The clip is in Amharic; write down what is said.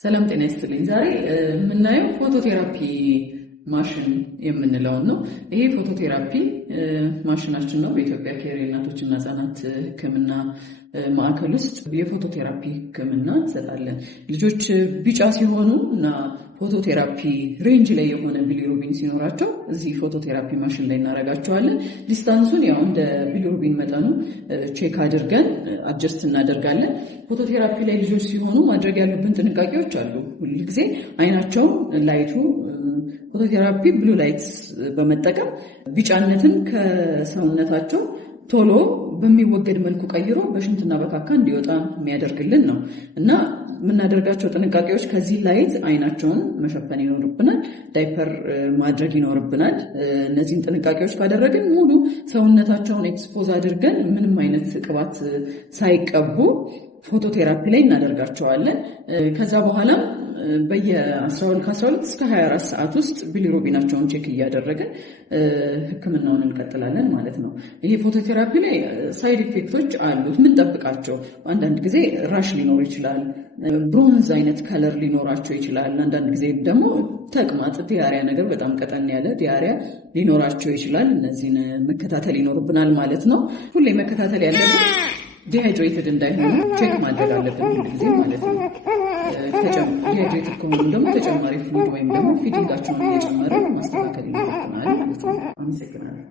ሰላም ጤና ይስጥልኝ። ዛሬ የምናየው ፎቶቴራፒ ማሽን የምንለው ነው። ይሄ ፎቶቴራፒ ማሽናችን ነው። በኢትዮጵያ ኬር የእናቶችና ህጻናት ሕክምና ማዕከል ውስጥ የፎቶቴራፒ ሕክምና እንሰጣለን። ልጆች ቢጫ ሲሆኑ እና ፎቶቴራፒ ሬንጅ ላይ የሆነ ቢሊሩቢን ሲኖራቸው እዚህ ፎቶቴራፒ ማሽን ላይ እናደርጋቸዋለን። ዲስታንሱን ያው እንደ ቢሊሩቢን መጠኑ ቼክ አድርገን አጀስት እናደርጋለን። ፎቶቴራፒ ላይ ልጆች ሲሆኑ ማድረግ ያሉብን ጥንቃቄዎች አሉ። ሁልጊዜ አይናቸውን ላይቱ ፎቶቴራፒ ብሉ ላይት በመጠቀም ቢጫነትን ከሰውነታቸው ቶሎ በሚወገድ መልኩ ቀይሮ በሽንትና በካካ እንዲወጣ የሚያደርግልን ነው እና የምናደርጋቸው ጥንቃቄዎች ከዚህ ላይት አይናቸውን መሸፈን ይኖርብናል። ዳይፐር ማድረግ ይኖርብናል። እነዚህን ጥንቃቄዎች ካደረግን ሙሉ ሰውነታቸውን ኤክስፖዝ አድርገን ምንም አይነት ቅባት ሳይቀቡ ፎቶቴራፒ ላይ እናደርጋቸዋለን። ከዛ በኋላ ከ12 እስከ 24 ሰዓት ውስጥ ቢሊሩቢናቸውን ቼክ እያደረግን ሕክምናውን እንቀጥላለን ማለት ነው። ይሄ ፎቶቴራፒ ላይ ሳይድ ኢፌክቶች አሉት። ምን ጠብቃቸው? አንዳንድ ጊዜ ራሽ ሊኖር ይችላል። ብሮንዝ አይነት ከለር ሊኖራቸው ይችላል። አንዳንድ ጊዜ ደግሞ ተቅማጥ፣ ዲያሪያ ነገር በጣም ቀጠን ያለ ዲያሪያ ሊኖራቸው ይችላል። እነዚህን መከታተል ይኖርብናል ማለት ነው። ሁሌ መከታተል ያለብን ዲሃይድሬትድ እንዳይሆኑ ቼክ ማድረግ አለብን ሁሉ ጊዜ ማለት ነው። ዲሃይድሬትድ ከሆኑ ደግሞ ተጨማሪ ፍሉድ ወይም ደግሞ ፊዲንጋቸውን እየጨመረ ማስተካከል ይኖርብናል ማለት ነው። አመሰግናለሁ።